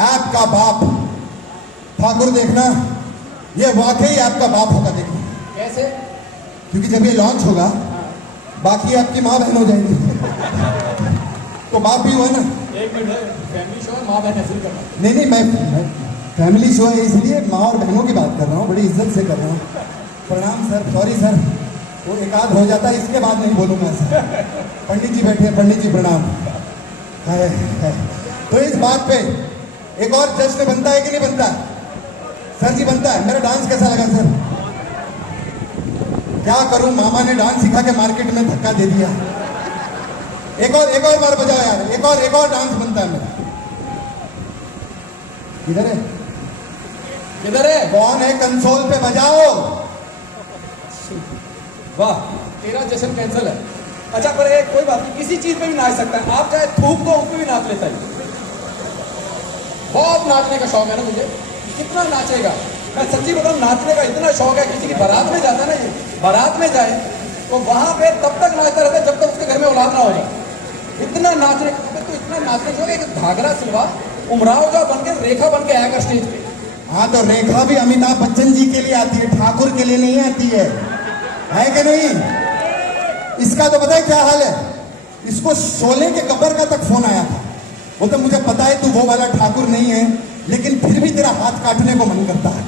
आपका बाप ठाकुर देखना, ये वाकई आपका बाप होगा देखना। कैसे? क्योंकि जब ये लॉन्च होगा बाकी आपकी माँ बहन हो जाएंगी, तो बाप भी हुआ ना। एक मिनट, फैमिली शो है, माँ बहन ऐसे ही करना। नहीं, मैं फैमिली शो है इसलिए माँ और बहनों की बात कर रहा हूँ, बड़ी इज्जत से कर रहा हूँ। प्रणाम सर, सॉरी सर, वो एक आध हो जाता है, इसके बाद नहीं बोलूँगा सर। पंडित जी बैठे हैं, पंडित जी प्रणाम। है। तो इस बात पे एक और जश्न बनता है कि नहीं बनता? सर जी बनता है। मेरा डांस कैसा लगा सर? क्या करूं, मामा ने डांस सिखा के मार्केट में धक्का दे दिया। एक और बार बजाओ यार, एक और डांस बनता है मेरा। किधर है? किधर है? कौन है? कंसोल पे बजाओ। वाह, तेरा जश्न कैंसिल है। अच्छा, पर एक कोई बात नहीं, किसी चीज पे भी नाच सकता है। आप चाहे थूक दो, उस पे भी नाच लेता है। बहुत नाचने का शौक है ना मुझे। कितना नाचेगा? मैं सच्ची बताऊं, नाचने का इतना शौक है। किसी की बारात में जाता है ना, ये बारात में जाए तो वहां पे तब तक नाचता रहता है जब तक उसके घर में औलाद ना हो जाए। इतना नाचने, तो इतना नाचने जो एक घाघरा सिलवा उमराव जा बन के, रेखा बन के आएगा स्टेज पे। हाँ, तो रेखा भी अमिताभ बच्चन जी के लिए आती है, ठाकुर के लिए नहीं आती है कि नहीं? इसका तो पता है क्या हाल है? इसको शोले के गब्बर का तक फोन आया था। वो तो मुझे पता है तू वो वाला ठाकुर नहीं है, लेकिन फिर भी तेरा हाथ काटने को मन करता है।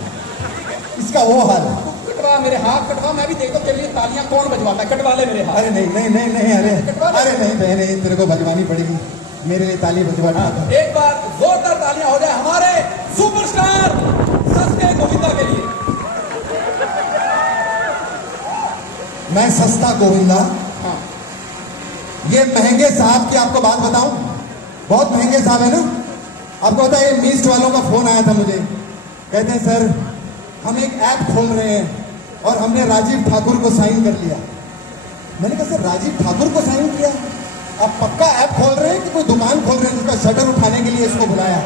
इसका वो हाल है। कटवा मेरे हाथ, कटवा, मैं भी देखो तेरे लिए तालियां कौन बजवाता है। कटवा ले मेरे हाथ। अरे नहीं, अरे नहीं, तेरे को बजवानी पड़ेगी। मेरे लिए ताली बजवा। एक बार जोरदार तालियां हो जाए हमारे सुपरस्टार सस्ते गोविंदा के लिए। मैं सस्ता गोविंदा। हाँ। ये महंगे साहब की आपको बात बताऊं, बहुत महंगे साहब है ना। आपको पता है, मीस्ट वालों का फोन आया था मुझे। कहते हैं सर हम एक ऐप खोल रहे हैं और हमने राजीव ठाकुर को साइन कर लिया। मैंने कहा सर राजीव ठाकुर को साइन किया? आप पक्का ऐप खोल रहे हैं कि कोई दुकान खोल रहे हैं जिसका शटर उठाने के लिए इसको बुलाया?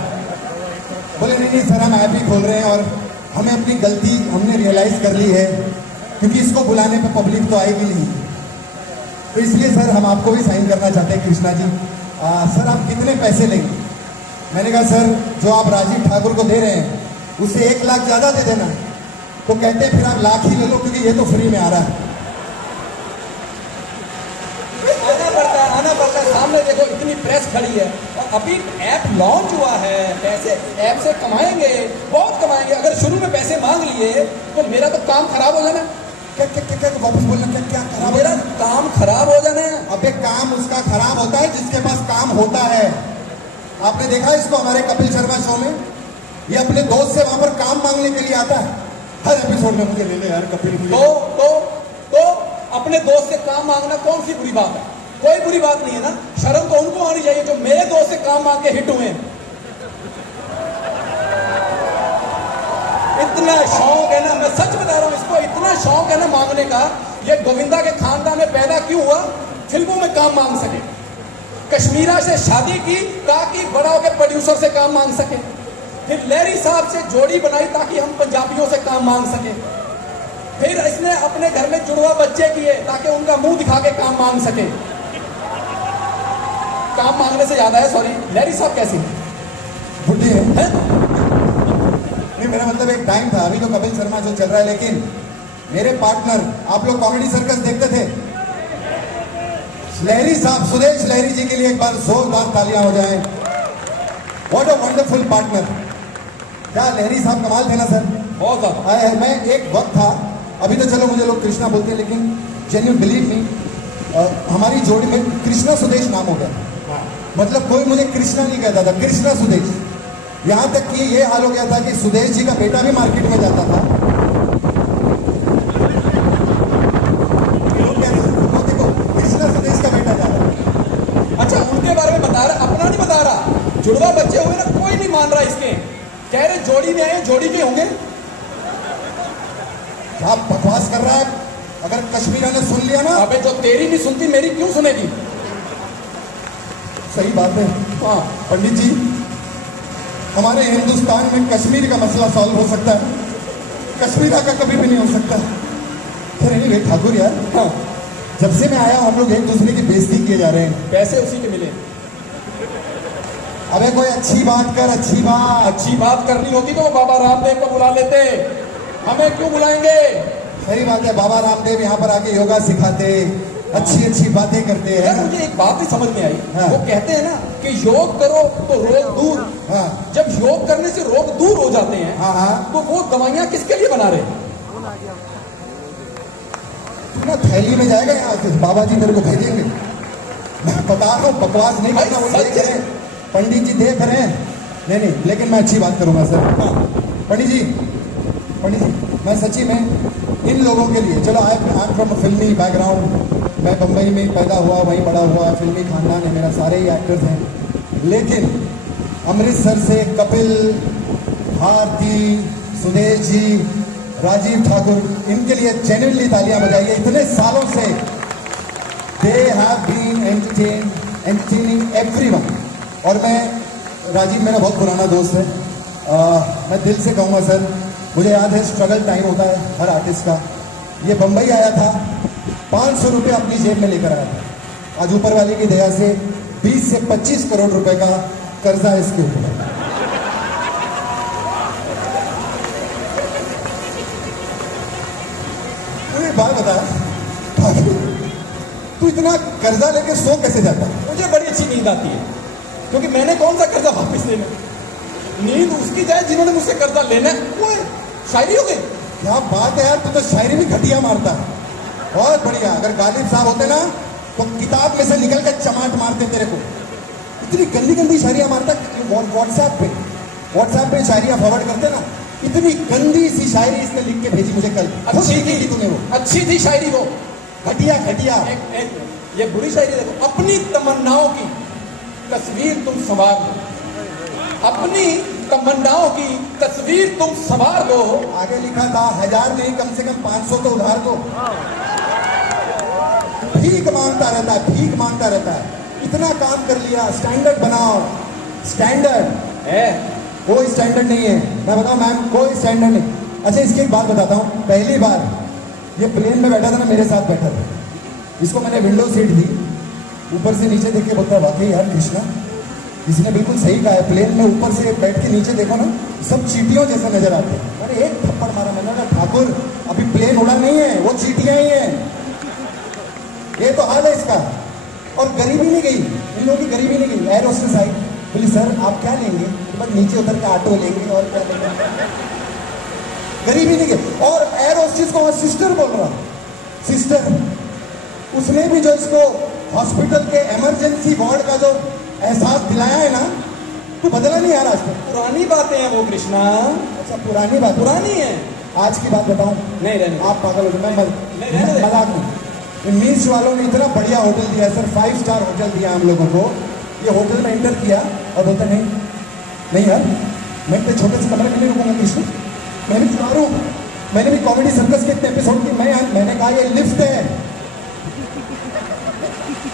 बोले नहीं सर, हम ऐप ही खोल रहे हैं और हमें अपनी गलती हमने रियलाइज कर ली है, क्योंकि इसको बुलाने पे पब्लिक तो आएगी नहीं, तो इसलिए सर हम आपको भी साइन करना चाहते हैं कृष्णा जी। सर आप कितने पैसे लेंगे? मैंने कहा सर जो आप राजीव ठाकुर को दे रहे हैं उससे 1 लाख ज्यादा दे देना। तो कहते हैं फिर आप लाख ही ले लो क्योंकि ये तो फ्री में आ रहा है। आना पड़ता है। सामने देखो इतनी प्रेस खड़ी है और अभी ऐप लॉन्च हुआ है। पैसे ऐप से कमाएंगे, बहुत कमाएंगे। अगर शुरू में पैसे मांग लिए तो मेरा तो काम खराब हो जाना। क्या वापस बोलना? क्या खराब? मेरा काम खराब हो जाना है। अबे काम उसका खराब होता है जिसके पास काम होता है। आपने देखा इसको हमारे कपिल शर्मा शो में, ये अपने दोस्त से वहां पर काम मांगने के लिए आता है। हर एपिसोड में मुझे ले ले यार कपिल। तो अपने दोस्त से काम मांगना कौन सी बुरी बात है? कोई बुरी बात नहीं है ना। शर्म तो उनको आनी चाहिए जो मेरे दोस्त से काम मांग के हिट हुए हैं। इतना शौक है ना, मैं सच बता रहा हूं, इसको इतना शौक है ना मांगने का। ये गोविंदा के खानदान में पैदा क्यों हुआ? फिल्मों में काम मांग सके। कश्मीरा से शादी की ताकि बड़ा होकर प्रोड्यूसर से काम मांग सके। फिर लहरी साहब से जोड़ी बनाई ताकि हम पंजाबियों से काम मांग सके। फिर इसने अपने घर में जुड़वा बच्चे किए ताकि उनका मुंह दिखा के काम मांग सके। काम मांगने से याद आया, सॉरी, लहरी साहब कैसी बुढ़ी है? नहीं, मेरा मतलब एक टाइम था, अभी तो कपिल शर्मा जो चल रहा है, लेकिन मेरे पार्टनर, आप लोग कॉमेडी सर्कस देखते थे? लहरी साहब, सुदेश लहरी जी के लिए एक बार जोरदार तालियां हो जाएं। What a wonderful partner. क्या लहरी साहब कमाल थे ना सर, बहुत ज्यादा। मैं एक वक्त था, अभी तो चलो मुझे लोग कृष्णा बोलते हैं, लेकिन जेन्युइन बिलीव मी, हमारी जोड़ी में कृष्णा सुदेश नाम हो गया। मतलब कोई मुझे कृष्णा नहीं कहता था, कृष्णा सुदेश। यहां तक कि ये हाल हो गया था कि सुदेश जी का बेटा भी मार्केट में जाता था। देखो कृष्णा सुदेश का बेटा जा रहा है। अच्छा, उनके बारे में बता रहा, अपना नहीं बता रहा। जुड़वा बच्चे हुए ना, कोई नहीं मान रहा इसके। कह रहे जोड़ी में आए, जोड़ी के होंगे। क्या बकवास कर रहा है? अगर कश्मीरा ने सुन लिया ना। अबे जो तेरी नहीं सुनती मेरी क्यों सुनेगी? सही बात है। हाँ पंडित जी, हमारे हिंदुस्तान में कश्मीर का मसला सॉल्व हो सकता है, कश्मीरा का कभी भी नहीं हो सकता। फिर एनीवे ठाकुर यार, हाँ, जब से मैं आया हम लोग एक दूसरे की बेइज्जती किए जा रहे हैं। पैसे उसी के मिले। अबे कोई अच्छी बात कर, अच्छी बात। अच्छी बात करनी होती तो वो बाबा रामदेव को बुला लेते, हमें क्यों बुलाएंगे? सही बात है, बाबा रामदेव यहाँ पर आके योगा सिखाते, अच्छी अच्छी बातें करते हैं। यार मुझे एक बात ही समझ में आई। हाँ। वो कहते हैं ना कि योग करो तो रोग दूर। हाँ जब योग करने से रोग दूर हो जाते हैं, हाँ हाँ। तो वो दवाइयां किसके लिए बना रहे हैं? तू ना थैली में जाएगा यहाँ से, बाबा जी तेरे को भेजेंगे। मैं बता रहा हूँ, बकवास नहीं करना। वो भाई, देख रहे हैं, पंडित जी देख रहे हैं। नहीं नहीं, लेकिन मैं अच्छी बात करूंगा सर। पंडित जी, मैं सच्ची में इन लोगों के लिए, चलो आई एम फ्रॉम फिल्मी बैकग्राउंड, मैं बम्बई में पैदा हुआ, वहीं बड़ा हुआ, फिल्मी खानदान है मेरा, सारे ही एक्टर्स हैं। लेकिन अमृतसर से कपिल, भारती, सुदेश जी, राजीव ठाकुर, इनके लिए जेन्युइनली तालियां बजाइए। इतने सालों से they have been entertaining everyone. और मैं, राजीव मेरा बहुत पुराना दोस्त है, मैं दिल से कहूँगा सर, मुझे याद है स्ट्रगल टाइम होता है हर आर्टिस्ट का। ये बम्बई आया था, 500 रुपये अपनी जेब में लेकर आया था। आज ऊपर वाले की दया से 20 से 25 करोड़ रुपए का कर्जा है इसके ऊपर। मुझे बात बता, तू इतना कर्जा लेके सो कैसे जाता है? मुझे बड़ी अच्छी नींद आती है, क्योंकि मैंने कौन सा कर्जा वापस लेना। नींद उसकी जाए जिन्होंने मुझसे कर्जा लेना है। वो शायरी हो गई। क्या बात है यार, तू तो शायरी भी घटिया मारता है। बहुत बढ़िया। अगर गालिब साहब होते ना तो किताब में से निकल कर चमाट मारते तेरे को। इतनी गंदी गंदी शायरियां मारता। व्हाट्सएप पे शायरियां फॉरवर्ड करते ना, इतनी गंदी सी शायरी इसने लिख के भेजी मुझे कल। अच्छी थी तूने वो? अच्छी थी शायरी वो। घटिया घटिया। ये बुरी शायरी देखो। अपनी तमन्नाओं की तस्वीर तुम संवार दो, अपनी तमन्नाओं की तस्वीर तुम संवार दो। आगे लिखा था 1000 नहीं, कम से कम 500 तो उधार दो। भीख मांगता रहता है, भीख मांगता रहता है। इतना काम कर लिया, स्टैंडर्ड बनाओ। स्टैंडर्ड है कोई स्टैंडर्ड नहीं है। मैं बताऊं मैम, कोई स्टैंडर्ड नहीं। अच्छा इसकी एक बात बताता हूँ। पहली बार ये प्लेन में बैठा था ना, मेरे साथ बैठा था, इसको मैंने विंडो सीट दी, ऊपर से नीचे देख के बोलता वाकई यार कृष्णा, इसने बिल्कुल सही कहा है। प्लेन में ऊपर से बैठ के नीचे देखो ना, सब चींटियों जैसे नजर आते हैं। मैंने एक थप्पड़ मारा, मैंने कहा ठाकुर अभी प्लेन उड़ा नहीं है, वो चींटियां ही हैं। ये तो हाल है इसका। और गरीबी नहीं गई, इन लोगों की गरीबी नहीं गई। एयर होस्टेस आई, बोली सर आप क्या लेंगे? तो बस नीचे उतर के ऑटो लेंगे और क्या लेंगे। गरीबी नहीं गई। और एयर होस्टेस को सिस्टर बोल रहा, सिस्टर। उसने भी जो इसको हॉस्पिटल के इमरजेंसी वार्ड का जो एहसास दिलाया है ना, तो बदला नहीं यार आज तक। पुरानी बातें हैं वो कृष्णा। अच्छा पुरानी बात, पुरानी है। आज की बात बताऊं? नहीं रहने। आप पागल हो गए। नहीं, मजाक नहीं। मीन्स वालों ने इतना बढ़िया होटल दिया सर, 5 स्टार होटल दिया हम लोगों को। ये होटल में एंटर किया और बोलता नहीं यार, मैं इतने छोटे से कमरे में नहीं रुकूंगा कृष्ण, मैं भी चुना हूँ। मैंने भी कॉमेडी सर्कस के इतने एपिसोड की। मैंने कहा ये लिफ्ट है,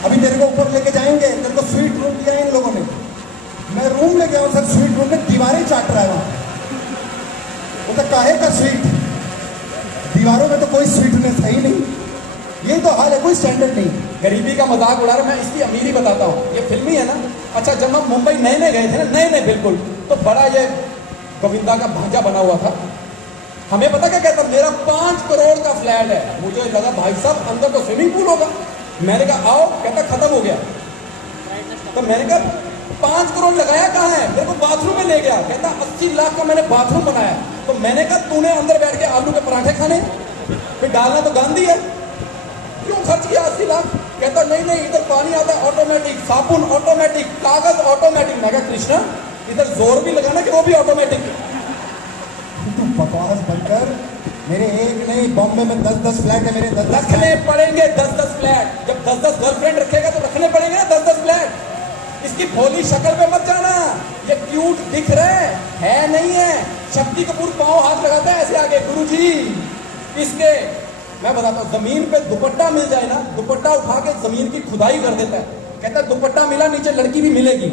अभी तेरे को ऊपर लेके जाएंगे। तेरे को स्वीट रूम दिया इन लोगों ने। मैं रूम लेके आऊँ सर, स्वीट रूम में दीवारें चाट रहा है वहां। वो तो काहे का स्वीट, दीवारों में तो कोई स्वीटनेस है ही नहीं। ये तो हाल है, कोई स्टैंडर्ड नहीं। गरीबी का मजाक उड़ा रहा। मैं इसकी अमीरी बताता हूँ। ये फिल्मी है ना। अच्छा जब हम मुंबई नए गए थे ना, नए बिल्कुल, तो बड़ा ये गोविंदा का भांजा बना हुआ था। हमें पता क्या कहता, मेरा 5 करोड़ का फ्लैट है। मुझे लगा भाई साहब अंदर तो स्विमिंग पूल होगा। मैंने कहा आओ, कहता खत्म हो गया। तो मैंने कहा 5 करोड़ लगाया कहाँ है? मेरे को बाथरूम में ले गया। कहता 80 लाख का मैंने बाथरूम बनाया। तो मैंने कहा तूने अंदर बैठ के आलू के पराठे खाने, फिर डालना तो गांधी है, क्यों खर्च किया 80 लाख? कहता नहीं इधर पानी आता है ऑटोमेटिक, साबुन ऑटोमेटिक, कागज ऑटोमेटिक। मैं कहा कृष्णा इधर जोर भी लगाना कि वो भी ऑटोमेटिक। तुम बकवास बनकर, मेरे एक नहीं बॉम्बे में 10-10 फ्लैट है मेरे। 10 रखने पड़ेंगे 10-10 फ्लैट। जब 10-10 गर्लफ्रेंड रखेगा तो रखने पड़ेंगे ना 10-10 फ्लैट। इसकी भोली शक्ल पे मत जाना। ये क्यूट दिख रहे है नहीं है। शक्ति कपूर पांव हाथ लगाता है ऐसे आगे, गुरुजी इसके। मैं बताता हूँ, जमीन पे दुपट्टा मिल जाए ना, दुपट्टा उठा के जमीन की खुदाई कर देता है। कहता है दुपट्टा मिला, नीचे लड़की भी मिलेगी।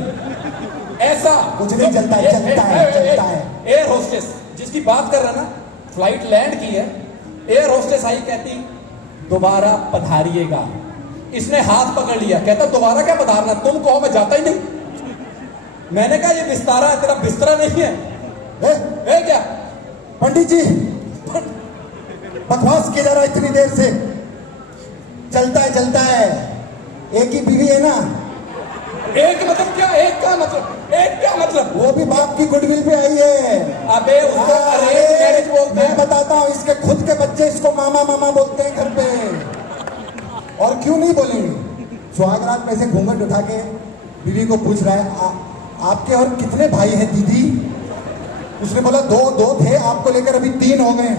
ऐसा कुछ नहीं चलता है। एयर होस्टेस जिसकी बात कर रहा ना, फ्लाइट लैंड की है, एयर होस्टेस आई, कहती दोबारा पधारिएगा। इसने हाथ पकड़ लिया, कहता दोबारा क्या पधारना, तुम कहो मैं जाता ही नहीं। मैंने कहा ये बिस्तारा है, तेरा बिस्तरा नहीं है। ए, क्या पंडित जी बकवास किया जा रहा है इतनी देर से। चलता है एक ही बीवी है ना। एक मतलब क्या? एक का मतलब? एक क्या मतलब? वो भी बाप की गुडविल पे आई है। अबे उसको अरेंज मैरिज बोलते मैं हैं। बताता हूँ, इसके खुद के बच्चे इसको मामा मामा बोलते हैं घर पे। और क्यों नहीं बोलेंगे? सुहागरात में से घूंघट उठा के बीवी को पूछ रहा है, आपके और कितने भाई हैं दीदी? उसने बोला दो थे, आपको लेकर अभी 3 हो गए।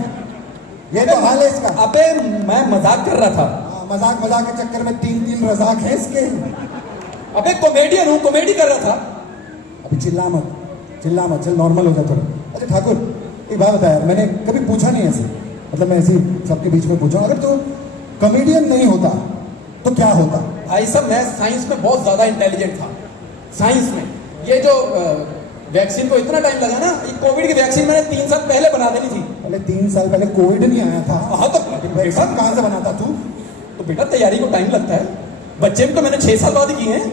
ये तो हाल है इसका। अबे मैं मजाक कर रहा था। मजाक के चक्कर में 3 रजाक हैं इसके। अबे कॉमेडियन हूँ, कॉमेडी कर रहा था। अभी चिल्ला मत, चल नॉर्मल हो जा थोड़ा। अच्छा ठाकुर, एक बात बता यार, मैंने कभी पूछा नहीं ऐसे, मतलब मैं ऐसे सबके बीच में पूछा, अगर तू कॉमेडियन नहीं होता तो क्या होता? भाई साहब मैं साइंस में बहुत ज्यादा इंटेलिजेंट था। साइंस में ये जो वैक्सीन को इतना टाइम लगा ना, ये कोविड की वैक्सीन मैंने 3 साल पहले बना देनी थी। पहले 3 साल पहले कोविड नहीं आया था। हाँ तो वैक्सीन कहाँ से बनाता तू? तो बेटा तैयारी को टाइम लगता है। बच्चे भी तो मैंने 6 साल बाद ही किए हैं,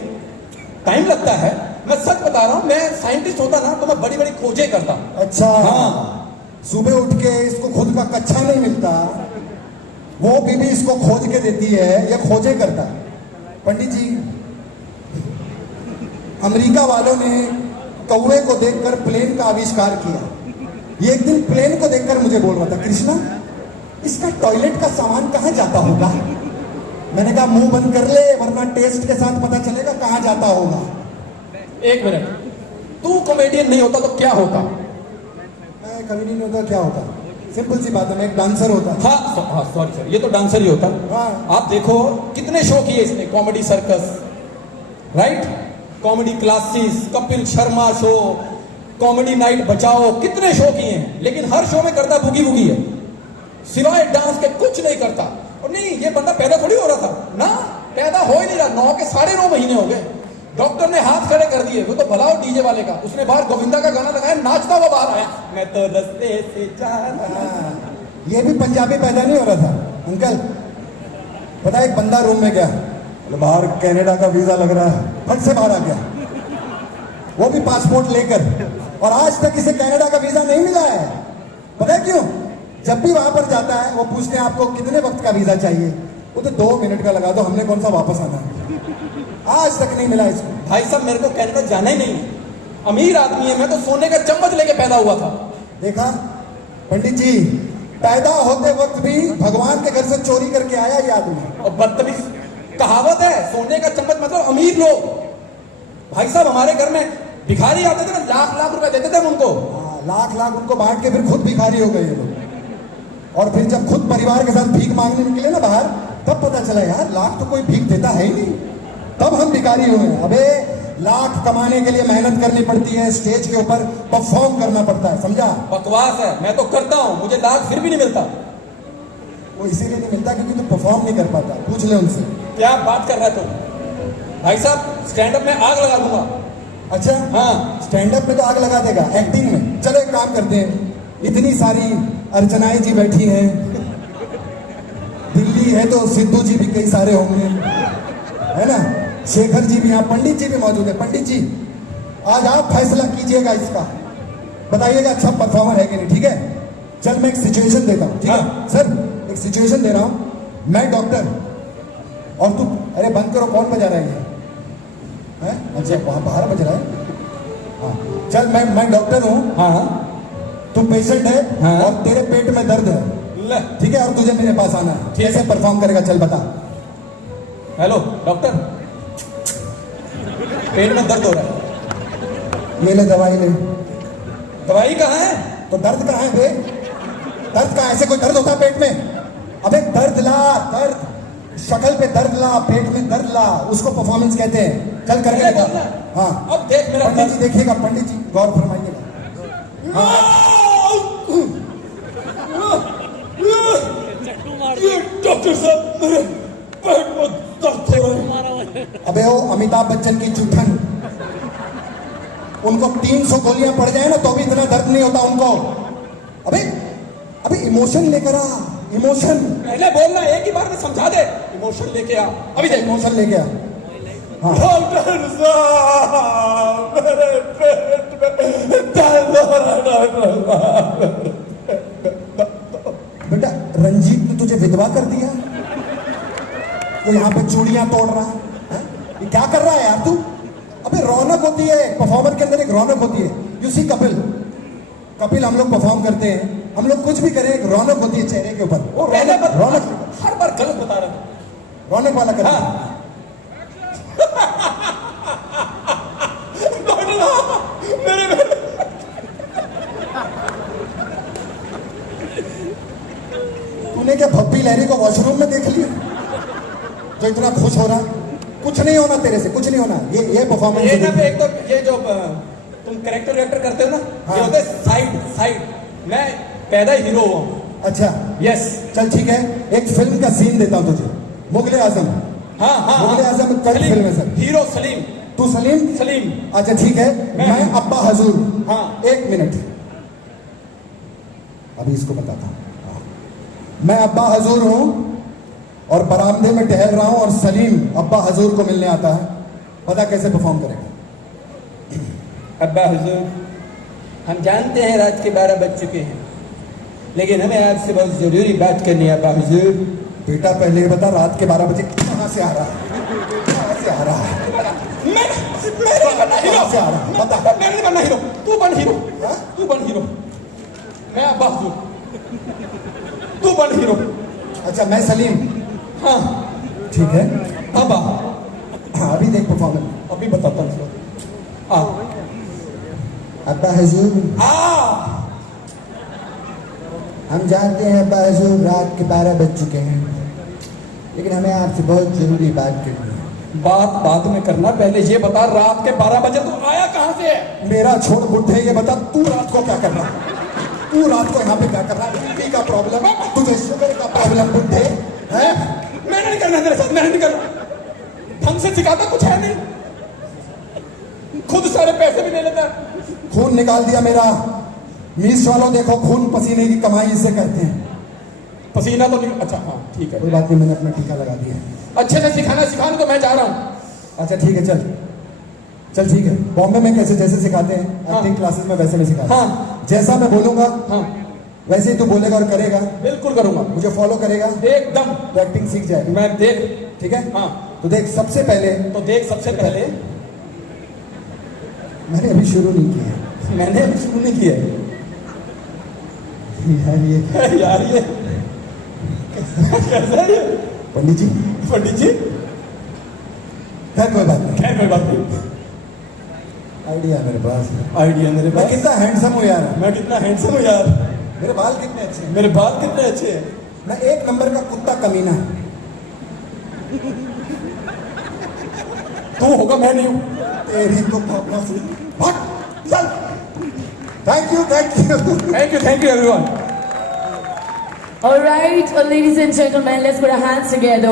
टाइम लगता है। मैं सच बता रहा हूँ, मैं साइंटिस्ट होता ना तो मैं बड़ी बड़ी खोजें करता। अच्छा हाँ। सुबह उठ के इसको खुद का कच्चा नहीं मिलता, वो बीबी इसको खोज के देती है, ये खोजें करता। पंडित जी, अमेरिका वालों ने कौवे को देखकर प्लेन का आविष्कार किया। ये एक दिन प्लेन को देखकर मुझे बोल रहा था, कृष्णा इसका टॉयलेट का सामान कहाँ जाता होगा? मैंने कहा मुंह बंद कर ले, वरना टेस्ट के साथ पता चलेगा कहाँ जाता होगा। 1 मिनट, तू कॉमेडियन नहीं होता तो क्या होता? मैं कॉमेडियन नहीं होता क्या होता? सिंपल सी बात है, मैं एक डांसर होता। हाँ सॉरी, ये तो डांसर ही होता। हाँ। आप देखो कितने शो किए इसने, comedy circus, right, comedy classes, Kapil Sharma show, comedy night बचाओ, कितने शो किए हैं, लेकिन हर शो में करता बुगी बुगी है, सिवाय डांस के कुछ नहीं करता। और नहीं, ये बंदा पैदा थोड़ी हो रहा था ना, पैदा हो ही नहीं रहा। 9 के 9.5 महीने हो गए, डॉक्टर ने हाथ खड़े कर दिए। वो तो भला हो डीजे वाले का, उसने बाहर गोविंदा का गाना लगाया, नाचता हुआ बाहर आया, मैं तो रस्ते से जाना। ये भी पंजाबी पैदा नहीं हो रहा था अंकल। पता है, एक बंदा रूम में गया, बाहर कनाडा का वीजा लग रहा है, फट से बाहर आ गया, वो भी पासपोर्ट लेकर, और आज तक इसे कनाडा का वीजा नहीं मिला है। पता है क्यों? जब भी वहां पर जाता है वो पूछते हैं आपको कितने वक्त का वीजा चाहिए, वो तो 2 मिनट का लगा दो, हमने कौन सा वापस आना है। आज तक नहीं मिला इसको। भाई साहब मेरे को कनाडा जाना ही नहीं है, अमीर आदमी है, मैं तो सोने का चम्मच लेके पैदा हुआ था। देखा पंडित जी, पैदा होते वक्त भी भगवान के घर से चोरी करके आया ये आदमी। और बदतमीज, कहावत है सोने का चम्मच मतलब अमीर लोग। भाई साहब हमारे घर में भिखारी आते थे ना, लाख रुपए देते थे हम उनको। लाख उनको बांट के फिर खुद भिखारी हो गए ये लोग। और फिर जब खुद परिवार के साथ भीख मांगने निकले ना बाहर, तब पता चला यार लाख तो कोई भीख देता है ही नहीं, तब हम भिखारी हुए। अबे लाख कमाने के लिए मेहनत करनी पड़ती है, स्टेज के ऊपर परफॉर्म करना पड़ता है, समझा? बकवास है, मैं तो करता हूँ, मुझे लाख फिर भी नहीं मिलता। वो इसीलिए नहीं मिलता क्योंकि तू परफॉर्म नहीं कर पाता, पूछ ले उनसे। क्या बात कर रहा है तुम? भाई साहब स्टैंड अप में आग लगा दूंगा। अच्छा हाँ, स्टैंड अप में तो आग लगा देगा, एक्टिंग में चलो एक काम करते हैं, इतनी सारी अर्चनाएं जी बैठी हैं, दिल्ली है तो सिद्धू जी भी कई सारे होंगे, है ना, शेखर जी भी यहाँ, पंडित जी भी मौजूद है। पंडित जी आज आप फैसला कीजिएगा इसका, बताइएगा अच्छा परफॉर्मर है कि नहीं, ठीक है? चल मैं एक सिचुएशन देता हूँ, ठीक है? हाँ। सर एक सिचुएशन दे रहा हूँ, मैं डॉक्टर और तू, अरे बंद करो, कौन बजा रहा है? अच्छा वहाँ बाहर बज रहा है। हाँ चल, मैं डॉक्टर हूँ, हाँ, तू पेशेंट है, हाँ। और तेरे पेट में दर्द है, ले, ठीक है, और तुझे मेरे पास आना है, ठीक कैसे परफॉर्म करेगा चल बता। हेलो डॉक्टर, पेट में दर्द हो रहा है, ये ले दवाई ले। दवाई कहाँ है? तो दर्द कहाँ है बे? दर्द कहाँ? ऐसे कोई दर्द होता है पेट में? अबे दर्द ला, दर्द, शक्ल पे दर्द ला, पेट में दर्द ला, उसको परफॉर्मेंस कहते हैं। चल करके मेरे दिखा। बोलना। हाँ अब देख मेरा पंडित जी देखिएगा, पंडित जी गौर फरमाइएगा। डॉक्टर साहब मेरे पेट में दर्द हो रहा है। अबे वो अमिताभ बच्चन की चुठन, उनको 300 गोलियां पड़ जाए ना तो भी इतना दर्द नहीं होता उनको। अबे अबे इमोशन लेकर आ, इमोशन। पहले बोलना, एक ही बार में समझा दे। इमोशन लेके आ, अभी देख। इमोशन लेके आ। हाँ। डॉक्टर साहब मेरे पेट में दर्द हो रहा है डॉक्टर साहब। बेटा रंजीत ने तुझे विधवा कर दिया, तो यहाँ पे चूड़ियां तोड़ रहा है? ये क्या कर रहा है यार तू? अबे रौनक होती है परफॉर्मर के अंदर, एक रौनक होती है। यू सी कपिल हम लोग परफॉर्म करते हैं, हम लोग कुछ भी करें, एक रौनक होती है चेहरे के ऊपर। वो पहले रौनक हर बार गलत बता रहा था। रौनक वाला कर। हाँ। डॉक्टर साहब मेरे तूने क्या भप्पी लहरी को वॉशरूम में देख लिया जो इतना खुश हो रहा? कुछ नहीं होना तेरे से, कुछ नहीं होना। ये परफॉर्मेंस ये ना एक तो ये जो तुम करेक्टर वेक्टर करते हो ना, हाँ। ये होते हैं साइड। मैं पैदा हीरो हुआ। अच्छा यस। चल ठीक है, एक फिल्म का सीन देता हूं तुझे। मुगले आजम। हाँ हाँ मुगले आजम कल फिल्म है सर। हीरो सलीम। तू सलीम? सलीम। अच्छा ठीक है, मैं अब्बा हजूर। हाँ। एक मिनट, अभी इसको बताता हूं। हाँ। मैं अब्बा हजूर हूं और बरामदे में टहल रहा हूं और सलीम अब्बा हजूर को मिलने आता है। पता कैसे परफॉर्म करेगा? अब्बा हुजूर, हम जानते हैं रात के 12 बज चुके हैं, लेकिन हमें आपसे बहुत जरूरी बात करनी है अब्बा हुजूर। बेटा पहले ये बता, रात के 12 बजे कहां से आ रहा है? कहां से आ रहा है? मैं नहीं बनना हीरो। कहां से आ रहा है? बता। मैं नहीं बनना हीरो, तू बन हीरो। हाँ? तू बन हीरो। मैं अब्बा हुजूर, तू बन हीरो। अच्छा मैं सलीम। हाँ ठीक है, अब्बा। हाँ अभी देख परफॉर्मेंस। अभी बताता हूँ। अब्बा हजूर, हम जानते हैं अब्बा हजूर रात के 12 बज चुके हैं, लेकिन हमें आपसे बहुत जरूरी बात करनी है। बात बाद में करना, पहले ये बता रात के 12 बजे तू आया कहाँ से है? मेरा छोड़ बुढ़े, ये बता तू रात को क्या कर रहा है? तू रात को यहाँ पे क्या कर रहा है? बीपी का प्रॉब्लम है तुझे, शुगर का प्रॉब्लम बुढ़े है? मैंने नहीं करना तेरे साथ, मैंने नहीं करना। ढंग से सिखाता कुछ है नहीं, खुद सारे पैसे भी ले लेता है। खून निकाल दिया मेरा। मीस वालों देखो, खून पसीने की कमाई इससे करते हैं। पसीना तो नहीं। अच्छा हाँ ठीक है, कोई बात नहीं, मैंने अपना टीका लगा दिया है। अच्छे से सिखाना तो मैं जा रहा हूँ। अच्छा ठीक है, चल चल ठीक है। बॉम्बे में कैसे जैसे सिखाते हैं हाँ। एक्टिंग क्लासेस में, वैसे में सिखाते हैं। हाँ। जैसा मैं बोलूंगा हाँ वैसे ही तू बोलेगा और करेगा। बिल्कुल करूंगा, मुझे फॉलो करेगा एकदम। तो एक्टिंग सीख जाएगा। मैं देख। ठीक है। हाँ तो देख, सबसे पहले तो देख, सबसे पहले मैंने अभी शुरू नहीं किया मैंने अभी शुरू नहीं किया है। यार ये यार ये कैसा है ये? पंडित जी, पंडित जी खैर कोई बात नहीं, खैर कोई बात नहीं। आइडिया है मेरे पास। आइडिया मेरे मैं पास। कितना हैंडसम हूँ यार, मैं कितना हैंडसम हूँ यार, मेरे बाल कितने अच्छे हैं, मेरे बाल कितने अच्छे हैं। मैं एक नंबर का कुत्ता कमीना है। तू होगा, मैं नहीं हूँ। तेरी तो भावना से हट, चल। Thank you thank you everyone. All right, ladies and gentlemen, let's put our hands together.